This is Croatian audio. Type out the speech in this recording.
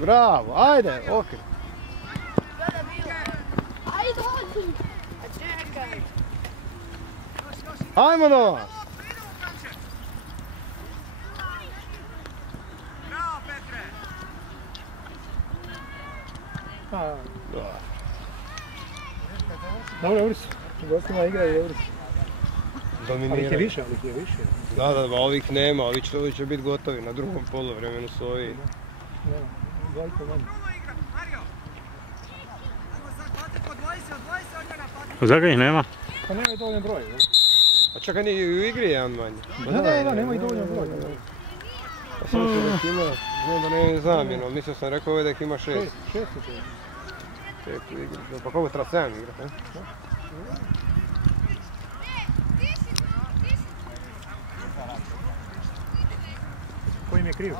Bravo, ajde, okej. Ajde, odi. A čekaj. Ajmo Nova! Bravo, Petre! Dobro, dobri su. U gostima igraju, dobri su. Ali ih je više, Da, ovih nema, ovi će biti gotovi, na drugom poluvremenu su ovi. Dvojko manje. Mario! Ajmo sad, pate po 20, od njega pate. Zaga ih nema? Pa nema i dovoljan broj. A čekaj, nije u igri jedan manje. Da, nema i dovoljan broj. A sam ću da ih ima, znam da ne zamjeno, ali mislio sam rekao da ih ima 6. 6 je to. 6 u igri, pa koliko treba 7 igrati, ne? Ko im je krivo?